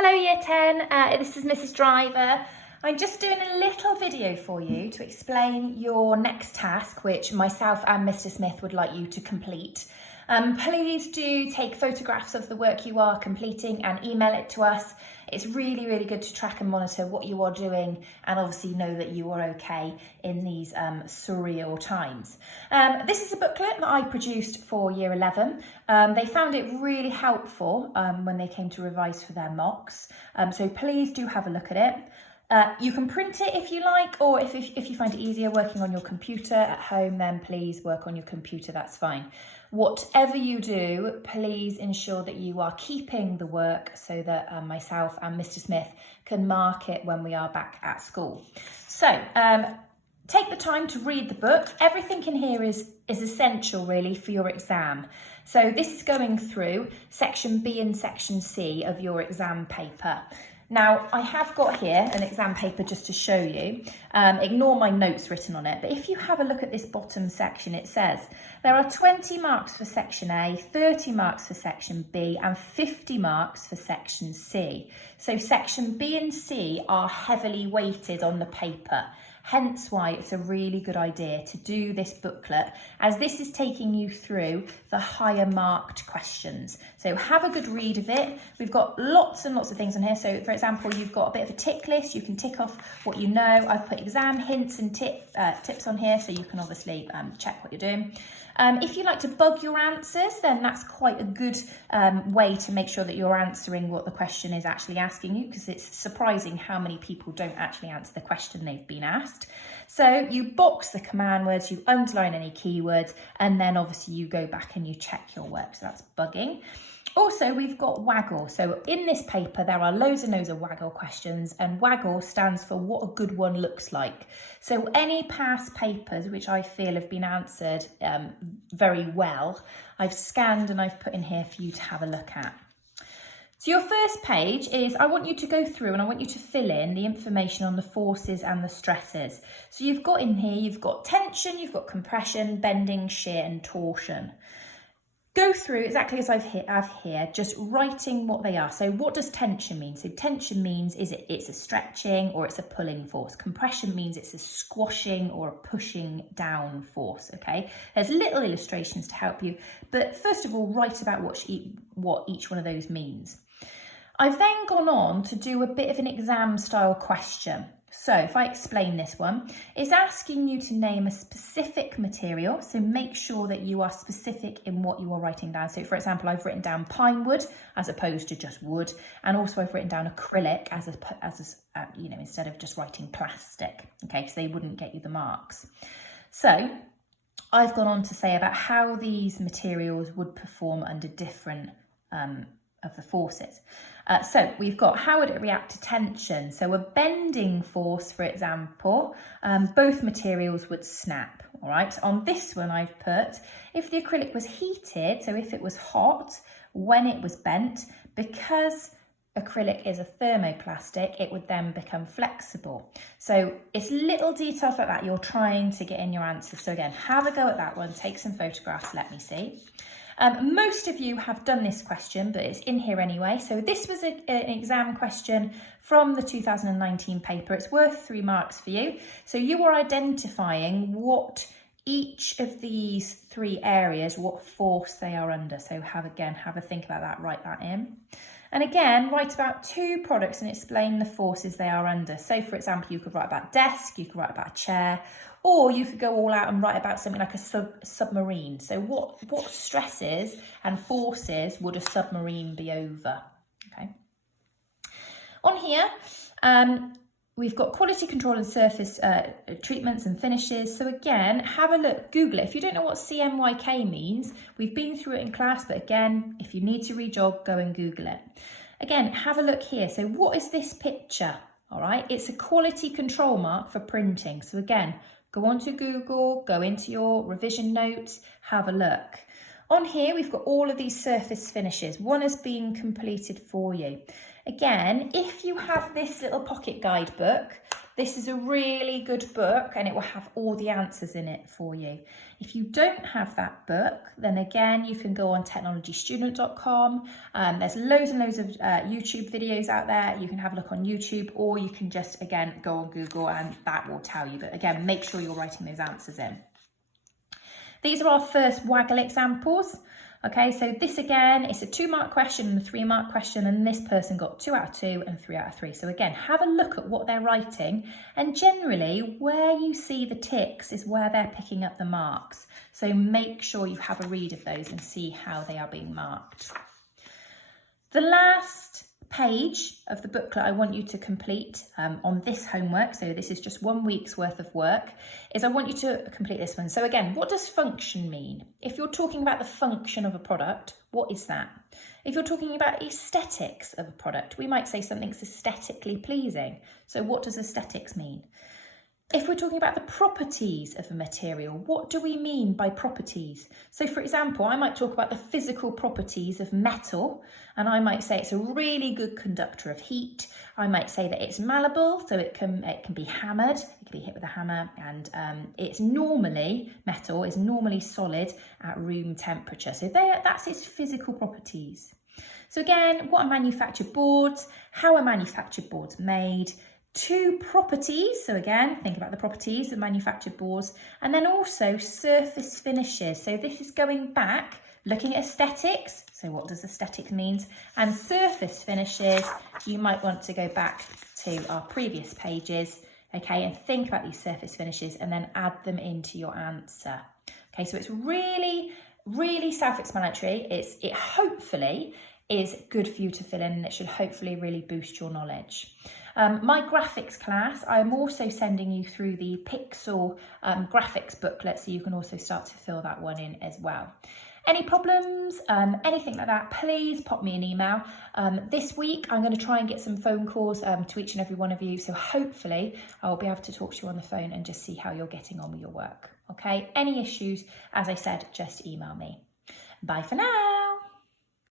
Hello Year 10, this is Mrs. Driver. I'm just doing a little video for you to explain your next task, which myself and Mr. Smith would like you to complete. Please do take photographs of the work you are completing and email it to us. It's really, really good to track and monitor what you are doing and obviously know that you are okay in these surreal times. This is a booklet that I produced for Year 11. They found it really helpful when they came to revise for their mocks. So please do have a look at it. You can print it if you like, or if you find it easier working on your computer at home, then please work on your computer, that's fine. Whatever you do, please ensure that you are keeping the work so that myself and Mr. Smith can mark it when we are back at school. So take the time to read the book. Everything in here is essential really for your exam. So this is going through section B and section C of your exam paper. Now, I have got here an exam paper just to show you. Ignore my notes written on it, but if you have a look at this bottom section, it says there are 20 marks for section A, 30 marks for section B, and 50 marks for section C. So section B and C are heavily weighted on the paper. Hence why it's a really good idea to do this booklet, as this is taking you through the higher marked questions. So have a good read of it. We've got lots and lots of things on here. So for example, you've got a bit of a tick list. You can tick off what you know. I've put exam hints and tips on here, so you can obviously check what you're doing. If you like to bug your answers, then that's quite a good way to make sure that you're answering what the question is actually asking you, because it's surprising how many people don't actually answer the question they've been asked. So you box the command words, you underline any keywords, and then obviously you go back and you check your work. So that's bugging. Also, we've got waggle. So in this paper, there are loads and loads of waggle questions, and waggle stands for what a good one looks like. So any past papers which I feel have been answered very well, I've scanned and I've put in here for you to have a look at. So your first page is, I want you to go through and I want you to fill in the information on the forces and the stresses. So you've got in here, you've got tension, you've got compression, bending, shear and torsion. Go through exactly as I have here, just writing what they are. So what does tension mean? So tension means it's a stretching or it's a pulling force. Compression means it's a squashing or a pushing down force, okay? There's little illustrations to help you, but first of all, write about what each one of those means. I've then gone on to do a bit of an exam style question. So if I explain this one, it's asking you to name a specific material. So make sure that you are specific in what you are writing down. So for example, I've written down pine wood as opposed to just wood. And also I've written down acrylic instead of just writing plastic, okay, because they wouldn't get you the marks. So I've gone on to say about how these materials would perform under different of the forces. So we've got, how would it react to tension? So a bending force, for example, both materials would snap, all right? On this one I've put, if the acrylic was heated, so if it was hot, when it was bent, because acrylic is a thermoplastic, it would then become flexible. So it's little details like that you're trying to get in your answers. So again, have a go at that one, take some photographs, let me see. Most of you have done this question, but it's in here anyway. So this was an exam question from the 2019 paper. It's worth 3 marks for you. So you are identifying what each of these 3 areas, what force they are under. So have a think about that, write that in. And again, write about 2 products and explain the forces they are under. So for example, you could write about desk, you could write about a chair, or you could go all out and write about something like a submarine. So what stresses and forces would a submarine be over? Okay. On here, we've got quality control and surface treatments and finishes. So again, have a look, Google it. If you don't know what CMYK means, we've been through it in class, but again, if you need to rejog, go and Google it. Again, have a look here. So what is this picture? All right, it's a quality control mark for printing. So again, go onto Google, go into your revision notes, have a look. On here, we've got all of these surface finishes. One has been completed for you. Again, if you have this little pocket guidebook, This is a really good book and it will have all the answers in it for you. If you don't have that book, then again, you can go on technologystudent.com. There's loads and loads of YouTube videos out there. You can have a look on YouTube, or you can just, again, go on Google and that will tell you. But again, make sure you're writing those answers in. These are our first Waggle examples. Okay, so this again, it's a 2-mark question and a 3-mark question, and this person got 2 out of 2 and 3 out of 3. So again, have a look at what they're writing, and generally where you see the ticks is where they're picking up the marks. So make sure you have a read of those and see how they are being marked. The last page of the booklet I want you to complete on this homework, so this is just 1 week's worth of work, is I want you to complete this one. So again, what does function mean? If you're talking about the function of a product, what is that? If you're talking about aesthetics of a product, we might say something's aesthetically pleasing. So what does aesthetics mean? If we're talking about the properties of a material, what do we mean by properties? So for example, I might talk about the physical properties of metal, and I might say it's a really good conductor of heat. I might say that it's malleable, so it can be hammered, it can be hit with a hammer, and metal is normally solid at room temperature. So that's its physical properties. So again, what are manufactured boards? How are manufactured boards made? 2 properties, so again, think about the properties of manufactured boards, and then also surface finishes. So this is going back, looking at aesthetics, so what does aesthetic mean? And surface finishes, you might want to go back to our previous pages, okay, and think about these surface finishes and then add them into your answer. Okay, so it's really, really self-explanatory. It hopefully is good for you to fill in, and it should hopefully really boost your knowledge. My graphics class, I'm also sending you through the Pixel graphics booklet, so you can also start to fill that one in as well. Any problems, anything like that, please pop me an email. This week, I'm going to try and get some phone calls to each and every one of you, so hopefully I'll be able to talk to you on the phone and just see how you're getting on with your work. Okay, any issues, as I said, just email me. Bye for now.